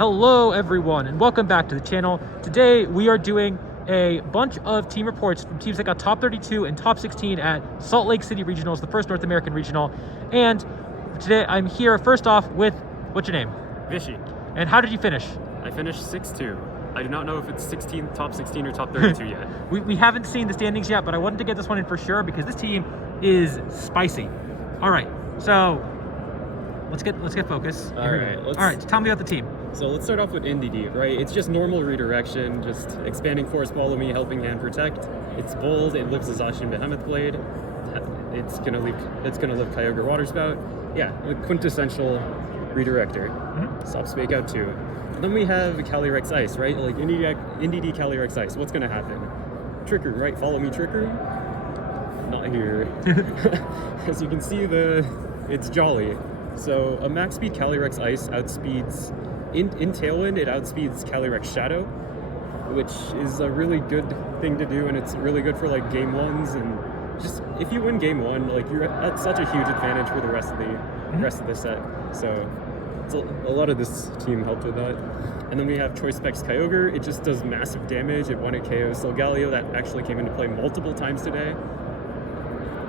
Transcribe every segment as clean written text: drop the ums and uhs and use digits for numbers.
Hello everyone and welcome back to the channel. Today we are doing a bunch of team reports from teams that got top 32 and top 16 at Salt Lake City Regionals, the first North American regional. And today I'm here first off with, what's your name? Vishy. And how did you finish? I finished 6-2. I do not know if it's top 16 or top 32 yet. We haven't seen the standings yet, but I wanted to get this one in for sure because this team is spicy. All right, so let's get focused. All right, tell me about the team. So let's start off with NDD, right? It's just normal redirection, just expanding force, follow me, helping hand protect. It's bold, it lives a Zacian Behemoth Blade. It's gonna live Kyogre Water Spout. Yeah, the quintessential redirector. Stop Spake Out 2. And then we have Calyrex Ice, right? Like NDD Calyrex Ice. What's gonna happen? Trick Room, right? Follow me, Trick Room. Not here. As you can see, it's jolly. So a max speed Calyrex Ice outspeeds, in Tailwind, it outspeeds Calyrex Shadow, which is a really good thing to do, and it's really good for like game ones, and just if you win game one, like you're at such a huge advantage for the rest of the set. So a lot of this team helped with that. And then we have Choice Specs Kyogre. It just does massive damage. It won at KO Solgaleo, that actually came into play multiple times today.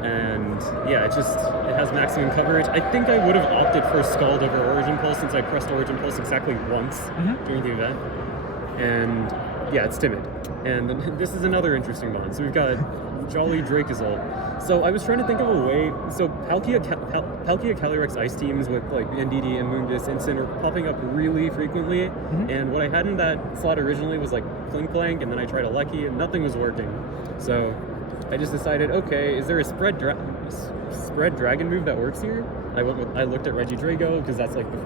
And yeah, it has maximum coverage. I think I would have opted for Scald over Origin Pulse since I pressed Origin Pulse exactly once during the event. And yeah, it's timid. And then this is another interesting one. So we've got Jolly Dracozolt. So I was trying to think of a way. So Palkia Calyrex Ice teams with like NDD and Moongus and Sin are popping up really frequently. And what I had in that slot originally was like Klinklang, and then I tried a Lucky, and nothing was working. So I just decided, okay, is there a spread dragon move that works here? I looked at Regidrago because that's like the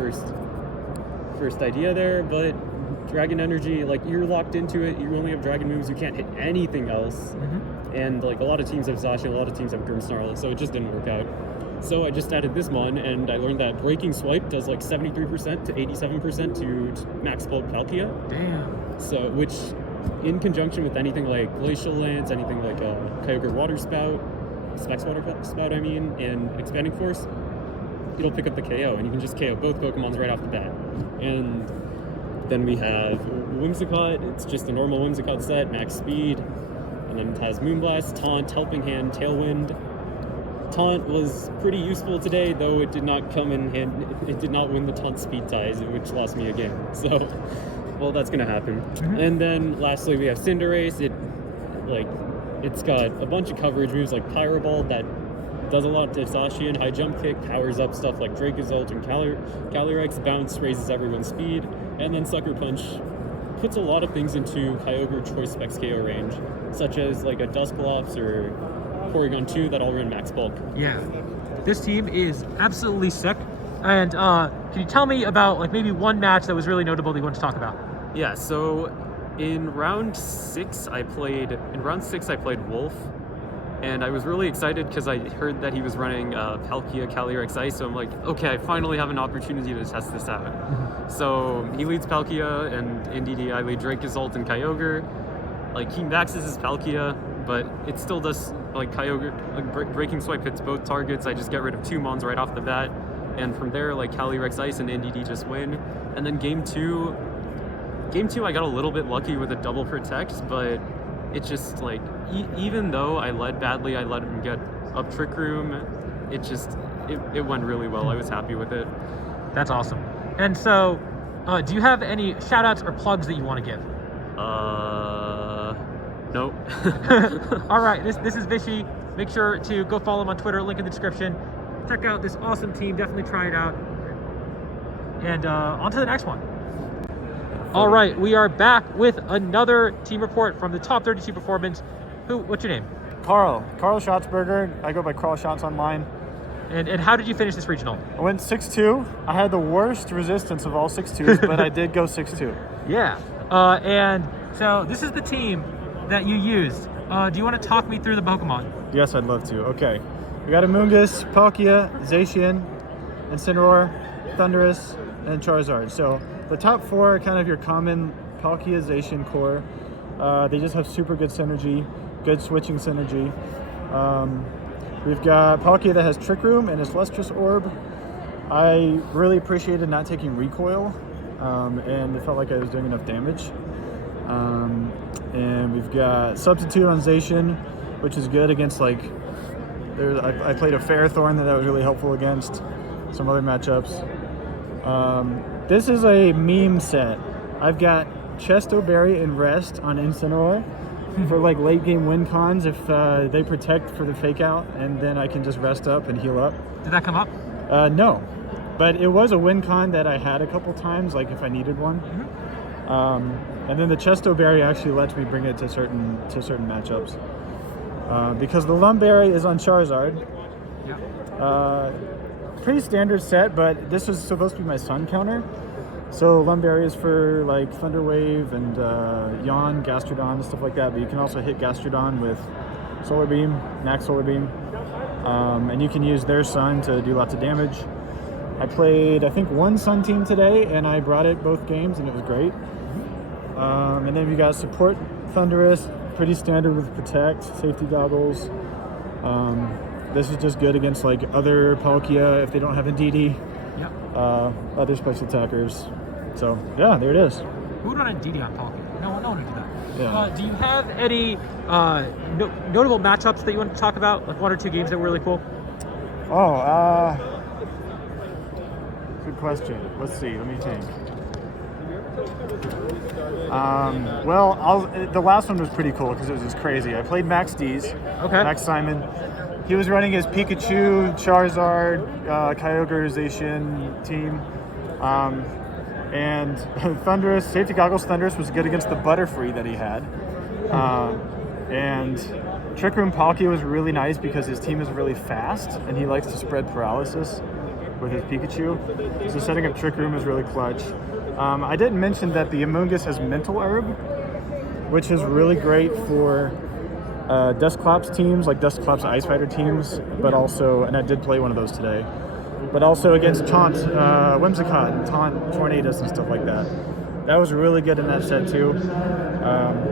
first idea there, but Dragon Energy, like you're locked into it. You only have Dragon moves. You can't hit anything else. And like a lot of teams have Zacian, a lot of teams have Grimmsnarl, so it just didn't work out. So I just added this one, and I learned that Breaking Swipe does like 73% to 87% to max bulk Palkia. Damn. So which, in conjunction with anything like Glacial Lance, anything like Kyogre Water Spout, Specs Water Spout, and Expanding Force, it'll pick up the KO, and you can just KO both Pokemons right off the bat. And then we have Whimsicott. It's just a normal Whimsicott set, max speed, and then it has Moonblast, Taunt, Helping Hand, Tailwind. Taunt was pretty useful today, though it did not come in hand. It did not win the Taunt speed ties, which lost me again. So, well, that's gonna happen. And then lastly, we have Cinderace. It's got a bunch of coverage moves like Pyro Ball that does a lot to Zacian. High Jump Kick powers up stuff like Dracozolt and Calyrex. Bounce raises everyone's speed, and then Sucker Punch puts a lot of things into Kyogre Choice Specs KO range, such as like a Dusclops or Porygon 2 that all run max bulk. Yeah, this team is absolutely sick. And can you tell me about like maybe one match that was really notable that you want to talk about? Yeah, so in round 6 I played Wolf, and I was really excited because I heard that he was running Palkia Calyrex Ice, so I'm like, okay, I finally have an opportunity to test this out. So he leads Palkia, and NDD I lead Dracozolt and Kyogre. Like he maxes his Palkia, but it still does like Kyogre, like Breaking Swipe hits both targets. I just get rid of 2 Mons right off the bat, and from there like Calyrex Ice and NDD just win. And then game two I got a little bit lucky with a double protect, but it just like even though I led badly, I let him get up Trick Room. It went really well. I was happy with it. That's awesome. And so do you have any shout outs or plugs that you want to give? Nope. All right, this is Vishy. Make sure to go follow him on Twitter, link in the description. Check out this awesome team, definitely try it out. And on to the next one. All right, we are back with another team report from the top 32 performance. What's your name? Carl Shotsberger. I go by Crawlshots online. And how did you finish this regional? I went 6-2. I had the worst resistance of all 6-2s, but I did go 6-2. Yeah, and so this is the team that you used. Do you want to talk me through the Pokemon? Yes, I'd love to. Okay. We got a Moongus, Palkia, Zacian, Incineroar, Thundurus, and Charizard. So the top 4 are kind of your common Palkia, Zacian core. They just have super good synergy, good switching synergy. We've got Palkia that has Trick Room and his Lustrous Orb. I really appreciated not taking Recoil and it felt like I was doing enough damage. And we've got Substitute on Zacian, which is good against like. I played a Ferrothorn that was really helpful against some other matchups. This is a meme set. I've got Chesto Berry and Rest on Incineroar for like late game win cons if they protect for the fake out, and then I can just rest up and heal up. Did that come up? No, but it was a win con that I had a couple times, like if I needed one. And then the Chesto Berry actually lets me bring it to certain matchups. Because the Lumberry is on Charizard. Yeah. Pretty standard set, but this is supposed to be my Sun counter. So Lumberry is for like Thunder Wave and Yawn, Gastrodon, and stuff like that. But you can also hit Gastrodon with Solar Beam, Max Solar Beam. And you can use their Sun to do lots of damage. I played, I think, one Sun team today, and I brought it both games, and it was great. And then we got Support Thundurus, pretty standard with Protect, Safety Goggles. This is just good against like other Palkia if they don't have a DD. Yep. Other special attackers. So yeah, there it is. Who would run a DD on Palkia? No one would do that. Yeah. Do you have any notable matchups that you want to talk about? Like 1 or 2 games that were really cool? Good question. Let's see. Let me think. Well, the last one was pretty cool because it was just crazy. I played Max D's. Okay. Max Simon. He was running his Pikachu, Charizard, Kyogre, Zacian team. And Thundurus, Safety Goggles Thundurus was good against the Butterfree that he had. And Trick Room Palkia was really nice because his team is really fast and he likes to spread paralysis with his Pikachu. So setting up Trick Room is really clutch. I didn't mention that the Amoonguss has Mental Herb, which is really great for Dusclops teams, like Dusclops Ice Fighter teams, but also, and I did play one of those today, but also against Taunt, Whimsicott, and Taunt Tornadus and stuff like that. That was really good in that set too.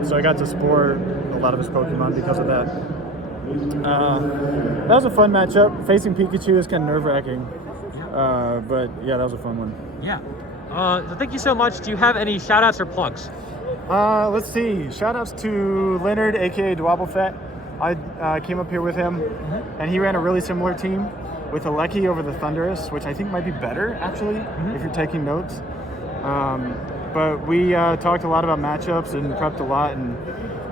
So I got to sport a lot of his Pokemon because of that. That was a fun matchup. Facing Pikachu is kind of nerve-wracking, but yeah, that was a fun one. Yeah. So thank you so much. Do you have any shout-outs or plugs? Let's see. Shout-outs to Leonard, aka Dwabblefett. I came up here with him, and he ran a really similar team with Alecki over the Thundurus, which I think might be better, actually, if you're taking notes. But we talked a lot about matchups and prepped a lot, and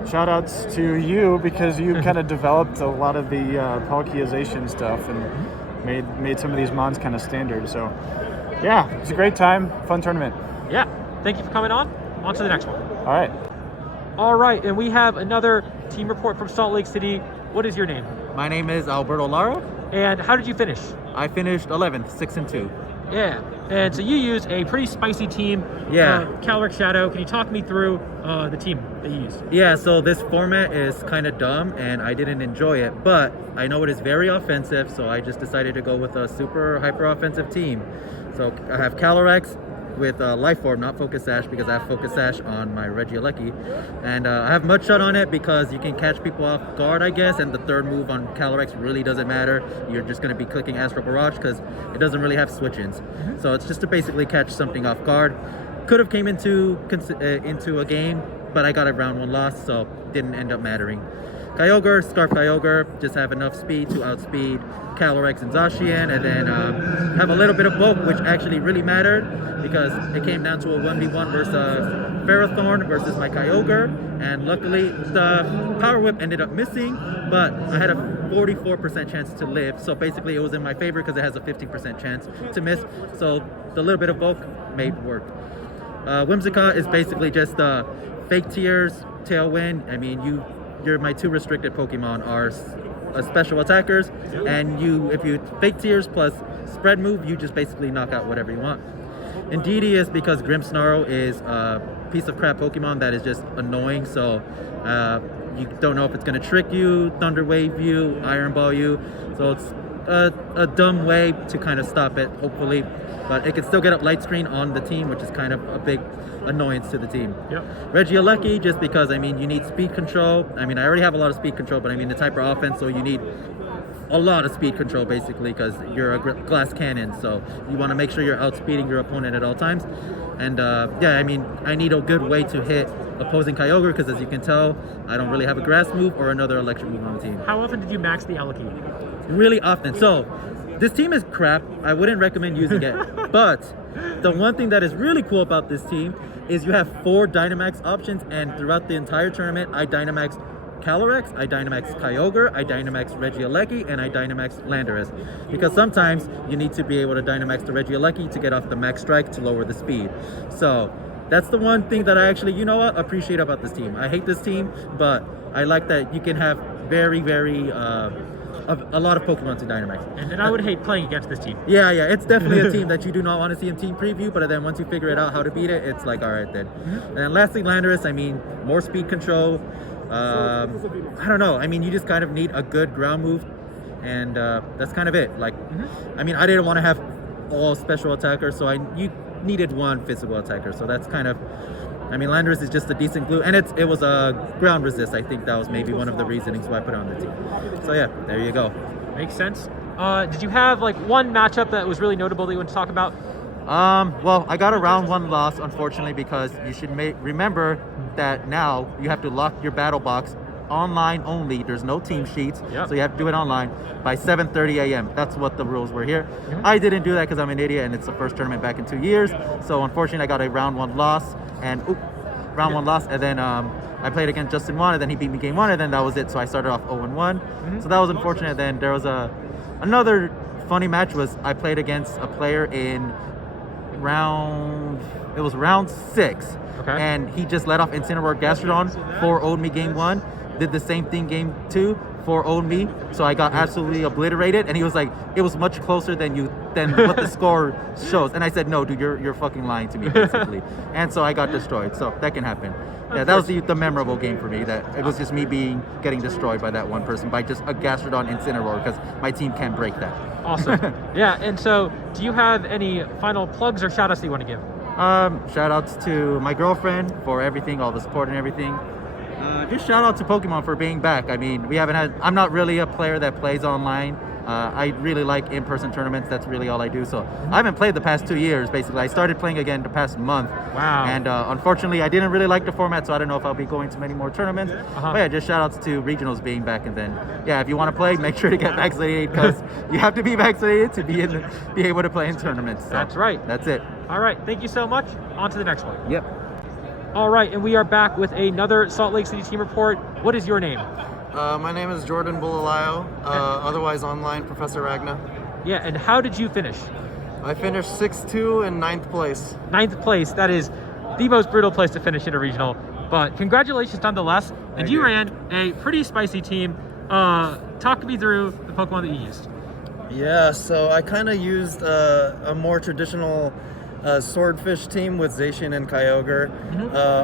shout-outs to you because you kind of developed a lot of the Palkiazation stuff and made some of these mons kind of standard. So yeah, it's a great time, fun tournament. Yeah. Thank you for coming on. On to the next one. All right. All right, and we have another team report from Salt Lake City. What is your name? My name is Alberto Lara. And how did you finish? I finished 11th, 6-2. Yeah. And so you used a pretty spicy team. Yeah. Calric Shadow. Can you talk me through the team that you used? Yeah, so this format is kind of dumb and I didn't enjoy it, but I know it is very offensive, so I just decided to go with a super hyper offensive team. So I have Calyrex with Life Orb, not Focus Sash, because I have Focus Sash on my Regieleki. And I have Mudshot on it because you can catch people off guard, I guess, and the third move on Calyrex really doesn't matter. You're just going to be clicking Astral Barrage because it doesn't really have switch-ins. So it's just to basically catch something off guard. Could have came into a game, but I got a round 1 loss, so didn't end up mattering. Kyogre, Scarf Kyogre, just have enough speed to outspeed Calyrex and Zacian, and then have a little bit of bulk, which actually really mattered because it came down to a 1v1 versus Ferrothorn versus my Kyogre, and luckily the Power Whip ended up missing, but I had a 44% chance to live, so basically it was in my favor because it has a 15% chance to miss, so the little bit of bulk made work. Whimsicott is basically just Fake Tears, Tailwind. I mean, you're my 2 restricted Pokemon are special attackers, and if you Fake Tears plus spread move, you just basically knock out whatever you want. Indeedee is because Grimmsnarl is a piece of crap Pokemon that is just annoying, so you don't know if it's going to trick you, Thunder Wave you, Iron Ball you, so it's a dumb way to kind of stop it, hopefully, but it can still get up Light Screen on the team, which is kind of a big annoyance to the team. Yep. Regieleki, just because, I mean, you need speed control. I mean, I already have a lot of speed control, but I mean, it's hyper offense, so you need a lot of speed control basically because you're a glass cannon, so you want to make sure you're outspeeding your opponent at all times. And yeah, I mean, I need a good way to hit opposing Kyogre because as you can tell, I don't really have a grass move or another electric move on the team. How often did you max the Alaki? Really often. So this team is crap. I wouldn't recommend using it. But the one thing that is really cool about this team is you have 4 Dynamax options, and throughout the entire tournament, I Dynamaxed Calyrex, I Dynamax Kyogre, I Dynamax Regieleki, and I Dynamax Landorus. Because sometimes you need to be able to Dynamax the Regieleki to get off the max strike to lower the speed. So that's the one thing that I actually, you know what, appreciate about this team. I hate this team, but I like that you can have very, very, a lot of Pokemon to Dynamax. And then I would hate playing against this team. Yeah, it's definitely a team that you do not want to see in team preview, but then once you figure it out how to beat it, it's like, all right then. And lastly, Landorus, I mean, more speed control. I don't know. I mean, you just kind of need a good ground move, and that's kind of it. Like, I mean, I didn't want to have all special attackers, so you needed one physical attacker. So that's kind of, I mean, Landorus is just a decent glue, and it was a ground resist. I think that was maybe one of the reasonings why I put it on the team. So yeah, there you go. Makes sense. Did you have like one matchup that was really notable that you want to talk about? Well, I got a round 1 loss, unfortunately, because you should remember that now you have to lock your battle box online only. There's no team sheets, so you have to do it online by 7:30 a.m. That's what the rules were here. I didn't do that because I'm an idiot, and it's the first tournament back in 2 years. So unfortunately, I got a round 1 loss, and then I played against Justin Wan, and then he beat me game 1, and then that was it. So I started off 0-1. So that was unfortunate. Then there was another funny match was I played against a player in round 6. Okay. And he just let off Incineroar Gastrodon, 4-0'd me game 1, did the same thing game 2, 4-0'd me, so I got absolutely obliterated, and he was like, it was much closer than what the score shows. And I said, no, dude, you're fucking lying to me, basically. And so I got destroyed, so that can happen. Yeah, that was the memorable game for me, that it was just me getting destroyed by that one person, by just a Gastrodon Incineroar, because my team can't break that. Awesome. Yeah, and so do you have any final plugs or shout outs that you want to give? Shout outs to my girlfriend for everything, all the support and everything. Just shout out to Pokemon for being back. I mean, I'm not really a player that plays online. I really like in-person tournaments. That's really all I do. So I haven't played the past 2 years, basically. I started playing again the past month. Wow. And unfortunately, I didn't really like the format, so I don't know if I'll be going to many more tournaments. But yeah, just shout outs to regionals being back. And then, yeah, if you want to play, make sure to get vaccinated, because you have to be vaccinated to be able to play in tournaments. So that's right. That's it. All right. Thank you so much. On to the next one. Yep. All right. And we are back with another Salt Lake City team report. What is your name? My name is Jordan Bulalayo, otherwise online Professor Ragna. Yeah, and how did you finish? I finished 6-2 in 9th place. 9th place. That is the most brutal place to finish in a regional. But congratulations nonetheless. And you ran a pretty spicy team. Talk me through the Pokemon that you used. Yeah, so I kind of used a more traditional Swordfish team with Zacian and Kyogre.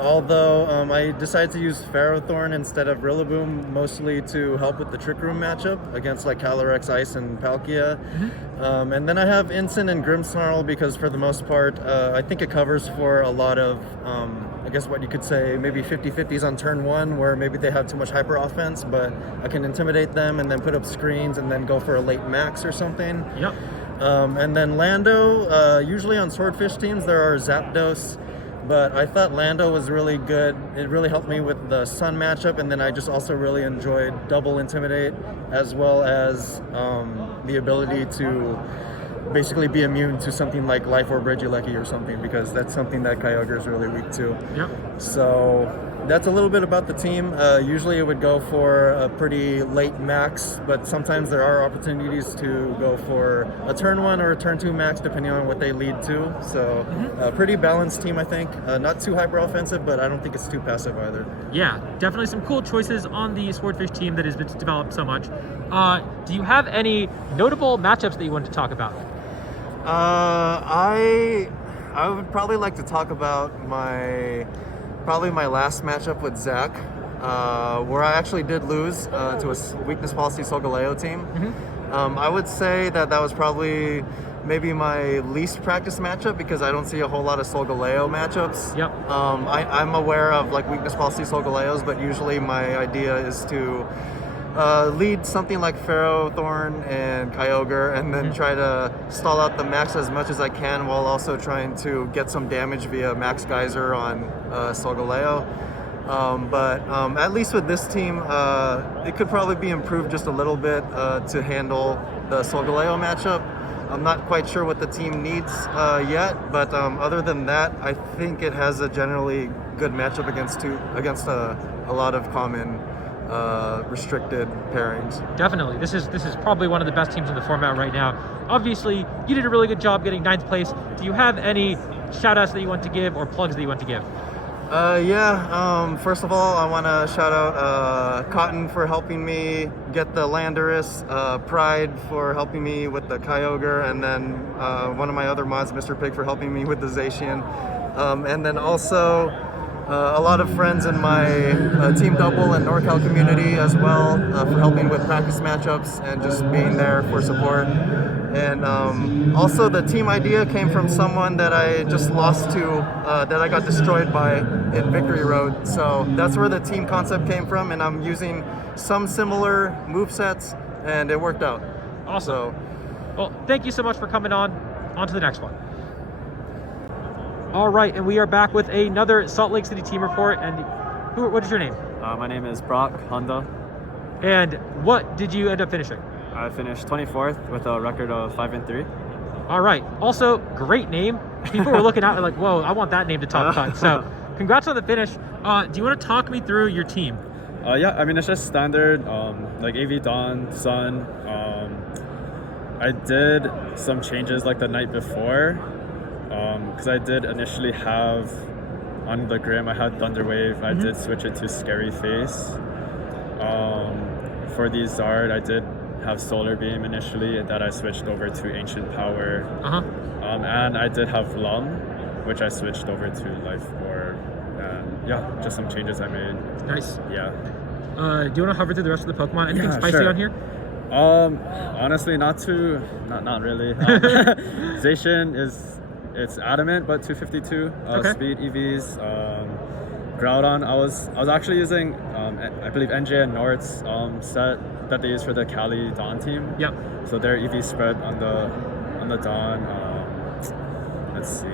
Although I decided to use Ferrothorn instead of Rillaboom, mostly to help with the Trick Room matchup against like Calyrex, Ice, and Palkia. And then I have Incin and Grimmsnarl because for the most part, I think it covers for a lot of, I guess what you could say, maybe 50-50s on turn 1 where maybe they have too much hyper offense, but I can intimidate them and then put up screens and then go for a late max or something. Yep. And then Lando, usually on Swordfish teams there are Zapdos, but I thought Lando was really good. It really helped me with the Sun matchup, and then I just also really enjoyed double Intimidate, as well as the ability to basically be immune to something like Life Orb Regieleki or something, because that's something that Kyogre is really weak to. Yep. So that's a little bit about the team. Usually it would go for a pretty late max, but sometimes there are opportunities to go for a turn 1 or a turn 2 max, depending on what they lead to. So a pretty balanced team, I think. Not too hyper offensive, but I don't think it's too passive either. Yeah, definitely some cool choices on the Swordfish team that has been developed so much. Do you have any notable matchups that you want to talk about? I would probably like to talk about my last matchup with Zach, where I actually did lose to a weakness policy Solgaleo team. I would say that was probably maybe my least practiced matchup because I don't see a whole lot of Solgaleo matchups. Yep. I'm aware of like weakness policy Solgaleos, but usually my idea is to lead something like Ferrothorn and Kyogre, and then try to stall out the Max as much as I can while also trying to get some damage via Max Geyser on Solgaleo. But at least with this team, it could probably be improved just a little bit to handle the Solgaleo matchup. I'm not quite sure what the team needs yet, but other than that, I think it has a generally good matchup against a lot of common restricted pairings. Definitely. This is probably one of the best teams in the format right now. Obviously, you did a really good job getting 9th place. Do you have any shout-outs that you want to give or plugs that you want to give? First of all, I want to shout out Cotton for helping me get the Landorus, Pride for helping me with the Kyogre, and then one of my other mods, Mr. Pig, for helping me with the Zacian. And then also a lot of friends in my Team Double and NorCal community as well for helping with practice matchups and just being there for support. And also the team idea came from someone that I just lost to, that I got destroyed by in Victory Road. So that's where the team concept came from, and I'm using some similar movesets, and it worked out. Awesome. So, well, thank you so much for coming on. On to the next one. All right, and we are back with another Salt Lake City team report. And what is your name? My name is Brock Honda. And what did you end up finishing? I finished 24th with a record of 5-3. All right. Also, great name. People were looking at it like, whoa, I want that name to top cut. So congrats on the finish. Do you want to talk me through your team? Yeah, I mean, it's just standard, like AV Dawn, Sun. I did some changes like the night before, because I did initially have, on the Grim, I had Thunder Wave. I did switch it to Scary Face. For the Zard, I did have Solar Beam initially that I switched over to Ancient Power. And I did have Lum, which I switched over to Life Orb. And yeah, just some changes I made. Nice. Yeah. Do you want to hover through the rest of the Pokemon? Anything spicy sure. on here? Honestly, not really. Zacian it's adamant, but 252 speed EVs. Groudon, I was actually using I believe NJ and Nort's set that they use for the Cali Dawn team. Yep. So their EV spread on the Dawn. Let's see.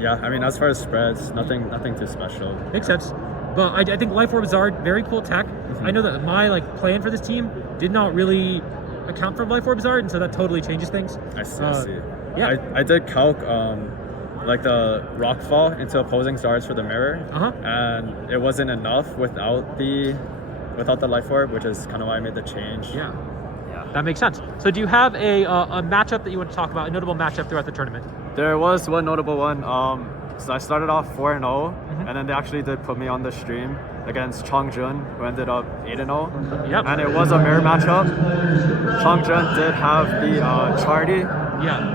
Yeah, I mean, as far as spreads, nothing too special. Makes sense. But I think Life Orb Zard, very cool tech. I know that my plan for this team did not really account for Life Orb Zard, and so that totally changes things. I see. Yeah. I did calc like the Rockfall into opposing Zards for the mirror, and it wasn't enough without the Life Orb, which is kind of why I made the change. Yeah. That makes sense. So do you have a matchup that you want to talk about, a notable matchup throughout the tournament? There was one notable one. So I started off 4-0, and then they actually did put me on the stream against Chongjun, who ended up 8-0. Yep. And it was a mirror matchup. Chongjun did have the Chardy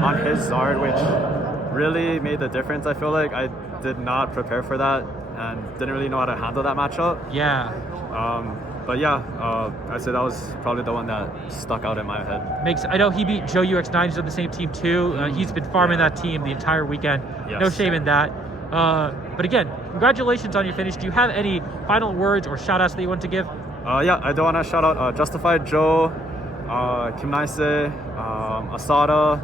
on his Zard, which really made the difference. I feel like I did not prepare for that and didn't really know how to handle that matchup. Yeah. But yeah, I'd say that was probably the one that stuck out in my head. I know he beat Joe UX9, he's on the same team too. He's been farming that team the entire weekend. Yes. No shame in that. But again, congratulations on your finish. Do you have any final words or shout outs that you want to give? Yeah, I do want to shout out Justified Joe, Kim Naise, Asada,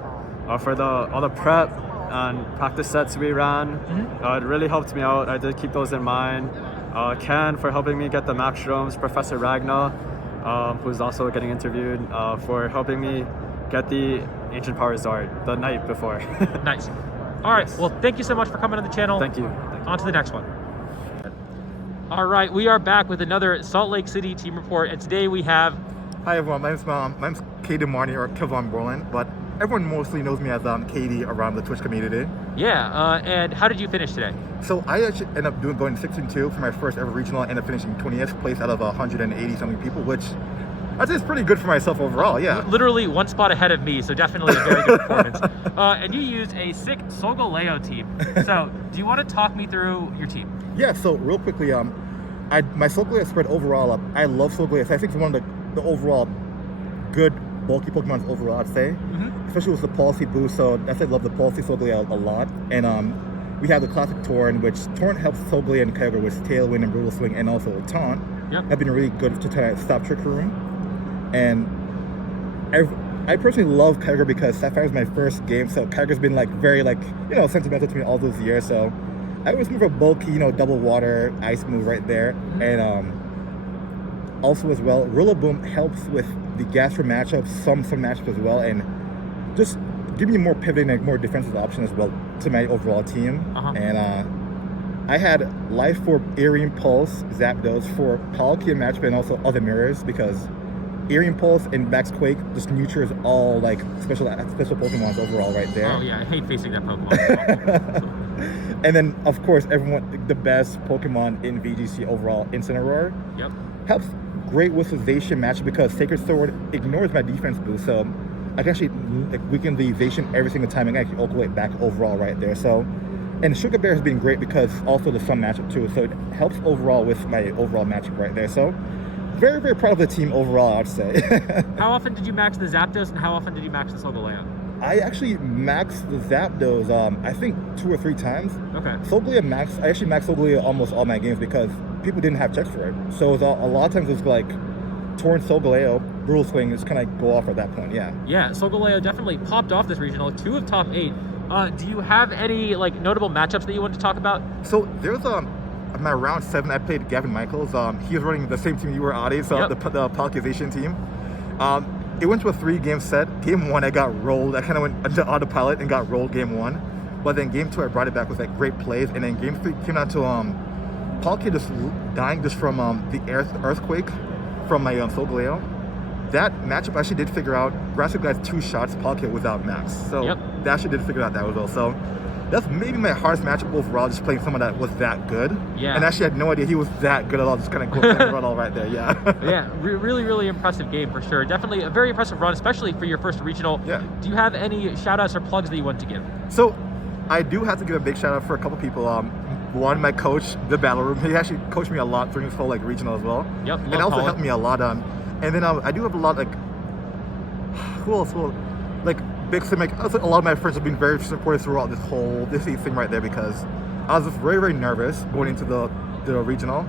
for all the prep and practice sets we ran. It really helped me out. I did keep those in mind. Ken for helping me get the max rooms, Professor Ragna, who's also getting interviewed, for helping me get the Ancient Power Zard the night before. Nice. All right, well, thank you so much for coming on the channel. Thank you. On to the next one. All right, we are back with another Salt Lake City team report, and today we have... Hi everyone, my name's Katie Marnie, or Kevon Borland, but everyone mostly knows me as Katie around the Twitch community. Yeah, and how did you finish today? So I actually ended up going 6-2 for my first ever regional. I ended up finishing 20th place out of 180 something people, which I'd say is pretty good for myself overall, yeah. Literally one spot ahead of me, so definitely a very good performance. And you used a sick Solgaleo team. So do you want to talk me through your team? Yeah, so real quickly, my Solgaleo spread overall up. I love Solgaleo. I think it's one of the overall good bulky Pokemon overall, I'd say. Especially with the Policy boost, so I love the Policy Solgaleo a lot. And we have the classic Torn, which Torn helps Solgaleo and Kyogre with Tailwind and Brutal Swing, and also Taunt. have been really good to try to stop Trick Room. And I personally love Kyogre because Sapphire is my first game, so Kyogre's been like very like, you know, sentimental to me all those years. So I was more of a bulky, you know, double water ice move right there. And also as well, Rillaboom helps with the Gastro matchups, some matchups as well, and just give me more pivoting and more defensive option as well to my overall team. And I had Life Orb, Eerie Impulse, Zapdos for Palkia matchup and also other mirrors because Eerie Impulse and Max Quake just neuters all like special Pokemons overall right there. Oh yeah, I hate facing that Pokemon. And then of course the best Pokemon in VGC overall, Incineroar. Yep. Helps great with the Zacian match because Sacred Sword ignores my defense boost, so I can actually like, weaken the Zacian every single time and actually ultimate back overall right there. So, and Sugar Bear has been great because also the Sun matchup too, so it helps overall with my overall matchup right there. So, very, very proud of the team overall, I'd say. How often did you max the Zapdos and how often did you max the Solgaleo? I actually maxed the Zapdos, I think 2 or 3 times. Okay. Solgaleo I actually maxed Solgaleo almost all my games because people didn't have checks for it. So it was a lot of times it was like Torrent Solgaleo, Brutal Swing, just kind of go off at that point, yeah. Yeah, Solgaleo definitely popped off this regional, 2 of top 8. Do you have any like notable matchups that you want to talk about? So there's my round 7, I played Gavin Michaels. He was running the same team you were, Adi, so the Palkia team. It went to a 3-game set. Game 1, I got rolled. I kind of went into autopilot and got rolled game 1. But then game 2, I brought it back with like great plays. And then game 3 came down to Palkia just dying just from the Earthquake from my Solgaleo. That matchup I actually did figure out. Grassy Glide's 2 shots, Palkia without max. So that actually did figure out that as well. So that's maybe my hardest matchup overall, just playing someone that was that good. Yeah. And actually had no idea he was that good at all, just kind of going run all right there, yeah, really, really impressive game for sure. Definitely a very impressive run, especially for your first regional. Yeah. Do you have any shout outs or plugs that you want to give? So I do have to give a big shout out for a couple people. One, my coach, the Battle Room, he actually coached me a lot during this whole like regional as well. Yep. And also helped me a lot. And then I do have a lot like, who else? Well, like big thing, like a lot of my friends have been very supportive throughout this thing right there because I was just very, very nervous going into the regional.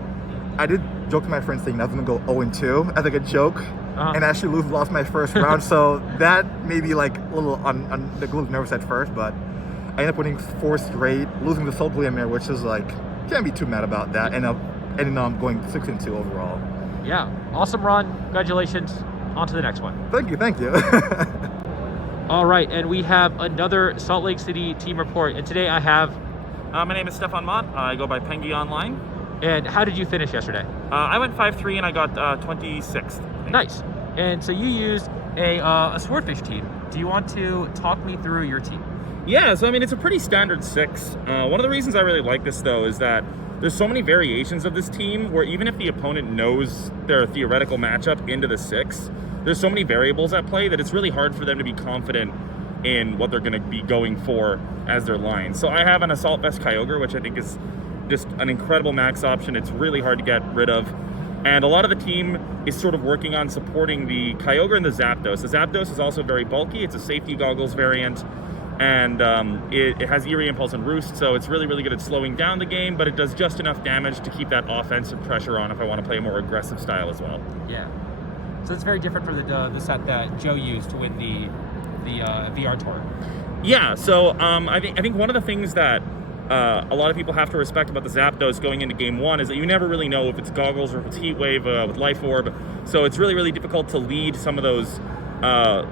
I did joke to my friends saying I was gonna go 0-2 as like a joke, and actually lost my first round. So that made me like a little like, a little nervous at first, but I ended up winning 4 straight, losing the Solgaleo mirror, which is like can't be too mad about that, and ending up going 6-2 overall. Yeah, awesome run. Congratulations. On to the next one. Thank you. All right, and we have another Salt Lake City team report, and today I have... my name is Stefan Mott. I go by Pengy online. And how did you finish yesterday? I went 5-3 and I got 26th. Nice. And so you used a Swordfish team. Do you want to talk me through your team? Yeah, so I mean, it's a pretty standard 6. One of the reasons I really like this, though, is that there's so many variations of this team where even if the opponent knows their theoretical matchup into the 6, there's so many variables at play that it's really hard for them to be confident in what they're going to be going for as their line. So I have an Assault Vest Kyogre, which I think is just an incredible max option. It's really hard to get rid of. And a lot of the team is sort of working on supporting the Kyogre and the Zapdos. The Zapdos is also very bulky. It's a safety goggles variant. And it has Eerie Impulse and Roost, so it's really, really good at slowing down the game, but it does just enough damage to keep that offensive pressure on if I want to play a more aggressive style as well. Yeah. So it's very different from the set that Joe used to win the VR tour. Yeah, so I think one of the things that a lot of people have to respect about the Zapdos going into game 1 is that you never really know if it's goggles or if it's Heat Wave with Life Orb, so it's really, really difficult to lead some of those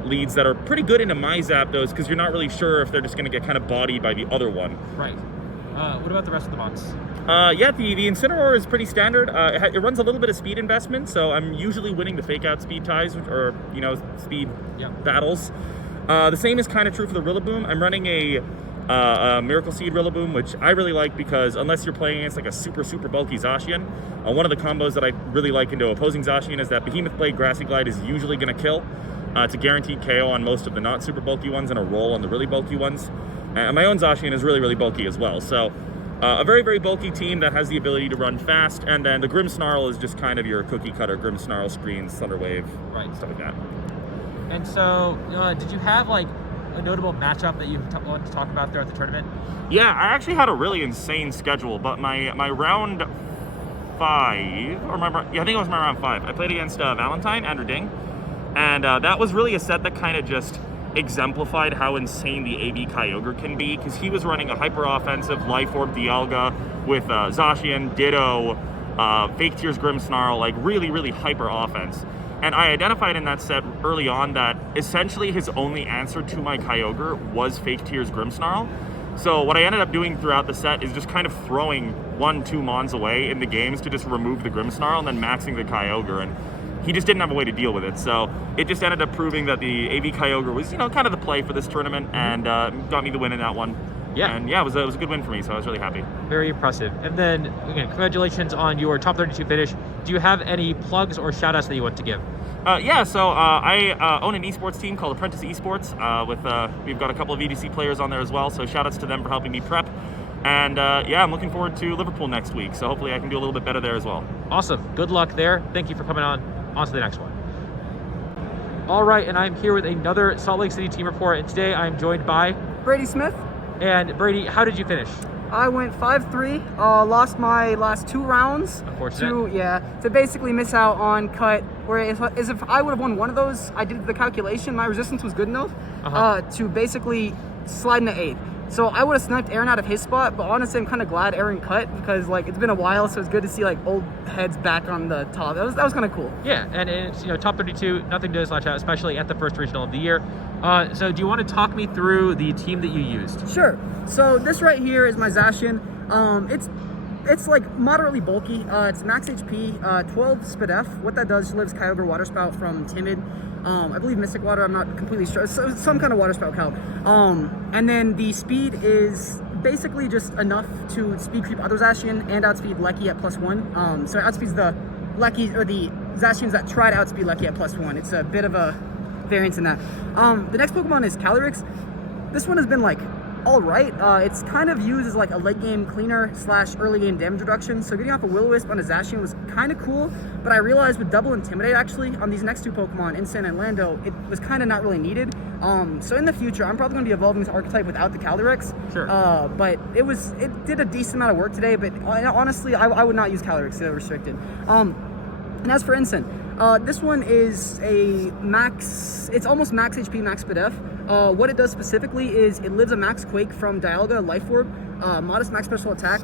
leads that are pretty good into my Zapdos because you're not really sure if they're just going to get kind of bodied by the other one. Right. What about the rest of the bots? Yeah, the Incineroar is pretty standard. It runs a little bit of speed investment, so I'm usually winning the fake out speed ties or speed battles. The same is kind of true for the Rillaboom. I'm running a Miracle Seed Rillaboom, which I really like because unless you're playing against like a super, super bulky Zacian, one of the combos that I really like into opposing Zacian is that Behemoth Blade Grassy Glide is usually going to kill. It's a guaranteed KO on most of the not super bulky ones and a roll on the really bulky ones. And my own Zacian is really, really bulky as well. So a very, very bulky team that has the ability to run fast. And then the Grimmsnarl is just kind of your cookie cutter Grimmsnarl screens, Thunder Wave, stuff like that. And so did you have like a notable matchup that you want to talk about throughout the tournament? Yeah, I actually had a really insane schedule, but my round 5, I think it was my round 5. I played against Valentine, Andrew Ding, and that was really a set that kind of just exemplified how insane the AV Kyogre can be, because he was running a hyper-offensive Life Orb Dialga with Zacian, Ditto, Fake Tears Grimmsnarl, like really, really hyper-offense. And I identified in that set early on that essentially his only answer to my Kyogre was Fake Tears Grimmsnarl. So what I ended up doing throughout the set is just kind of throwing 1-2 Mons away in the games to just remove the Grimmsnarl and then maxing the Kyogre, and he just didn't have a way to deal with it. So it just ended up proving that the AV Kyogre was, you know, kind of the play for this tournament, and got me the win in that one. Yeah. And yeah, it was a good win for me, so I was really happy. Very impressive. And then, again, congratulations on your top 32 finish. Do you have any plugs or shout-outs that you want to give? Yeah, so I own an esports team called Apprentice Esports. We've got a couple of EDC players on there as well, so shout-outs to them for helping me prep. And yeah, I'm looking forward to Liverpool next week, so hopefully I can do a little bit better there as well. Awesome. Good luck there. Thank you for coming on. On to the next one. All right, and I'm here with another Salt Lake City team report, and today I'm joined by Brady Smith. And Brady, how did you finish? I went 5-3, lost my last 2 rounds. Unfortunate. To basically miss out on cut, where if I would have won one of those, I did the calculation, my resistance was good enough to basically slide into 8th. So I would have sniped Aaron out of his spot, but honestly, I'm kind of glad Aaron cut, because like it's been a while, so it's good to see like old heads back on the top. That was kind of cool. Yeah, and it's, you know, top 32, nothing to slouch out, especially at the first regional of the year. So do you want to talk me through the team that you used? Sure. So this right here is my Zacian. It's like moderately bulky. It's max HP, 12 Speed F. What that does, lives Kyogre Water Spout from Timid. I believe Mystic Water, I'm not completely sure. So some kind of Water Spout calc. And then the speed is basically just enough to speed creep other Zacian and outspeed Lecky at +1. So it outspeeds the Lecky, or the Zacians that try to outspeed Lecky at +1. It's a bit of a variance in that. The next Pokemon is Calyrex. This one has been like all right. It's kind of used as like a late game cleaner / early game damage reduction. So getting off a Will-O-Wisp on a Zacian was kind of cool, but I realized with double Intimidate actually on these next 2 Pokemon, Instant and Lando, it was kind of not really needed. So in the future, I'm probably going to be evolving this archetype without the Calyrex. Sure. But it did a decent amount of work today, but honestly, I would not use Calyrex, they're restricted. And as for Instant, this one is a max, it's almost max HP, max Speed F. What it does specifically is it lives a max Quake from Dialga, Life Orb, modest max special attack,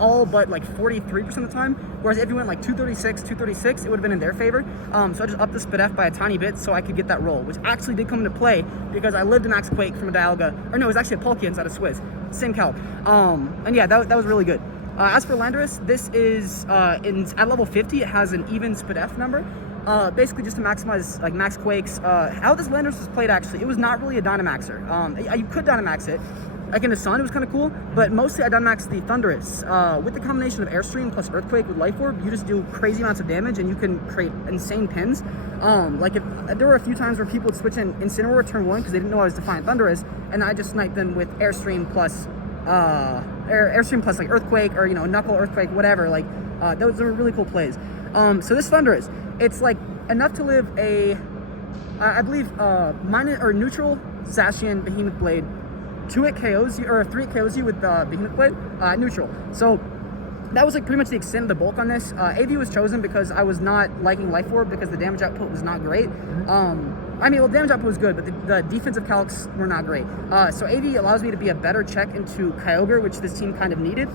all but like 43% of the time. Whereas if you went like 236, it would have been in their favor. So I just upped the Speed F by a tiny bit so I could get that roll, which actually did come into play because I lived a max Quake from a Dialga, or no, it was actually a Palkia inside of Swizz. Same calc. And yeah, that was really good. As for Landorus, this is at level 50, it has an even Speed F number. Basically just to maximize like max Quakes. How this Landorus was played actually, it was not really a Dynamaxer. You could Dynamax it. Like in the Sun, it was kind of cool, but mostly I Dynamaxed the Thundurus. With the combination of Airstream plus Earthquake with Life Orb, you just do crazy amounts of damage and you can create insane pins. Like if there were a few times where people would switch in Incineroar turn 1 because they didn't know I was Defiant Thundurus, and I just sniped them with Airstream plus Airstream plus like Earthquake, or Knuckle, Earthquake, whatever. Like those were really cool plays. So this Thundurus, it's like enough to live a, I believe, minus or neutral Zacian Behemoth Blade. 2-hit KOs you, or 3-hit KOs you with Behemoth Blade, neutral. So that was like pretty much the extent of the bulk on this. AV was chosen because I was not liking Life Orb because the damage output was not great. I mean, well, damage output was good, but the defensive calcs were not great. So AV allows me to be a better check into Kyogre, which this team kind of needed,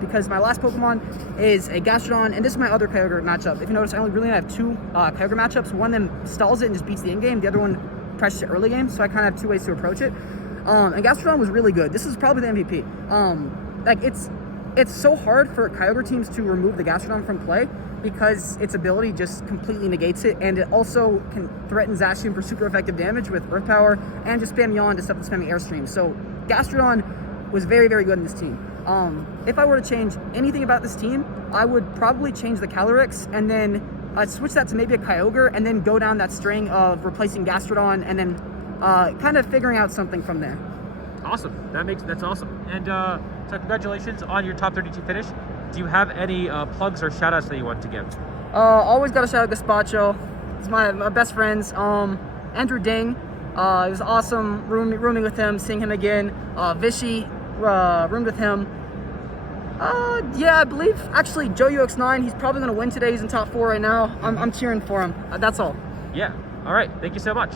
because my last Pokemon is a Gastrodon, and this is my other Kyogre matchup. If you notice, I only really have 2 Kyogre matchups. One of them stalls it and just beats the end game. The other one presses it early game, so I kind of have 2 ways to approach it. And Gastrodon was really good. This is probably the MVP. Like it's so hard for Kyogre teams to remove the Gastrodon from play because its ability just completely negates it, and it also can threaten Zacian for super effective damage with Earth Power and just spam Yawn to stop the spamming Airstream. So Gastrodon was very, very good in this team. If I were to change anything about this team, I would probably change the Calyrex and then switch that to maybe a Kyogre and then go down that string of replacing Gastrodon and then kind of figuring out something from there. Awesome. That's awesome. And so congratulations on your top 32 finish. Do you have any plugs or shout outs that you want to give? Always got to shout out Gaspacho. He's my best friends. Andrew Ding. It was awesome rooming with him, seeing him again. Vishy, roomed with him. Yeah, I believe actually Joe UX9. He's probably gonna win today. He's in top 4 right now. I'm cheering for him. That's all. Yeah. All right. Thank you so much.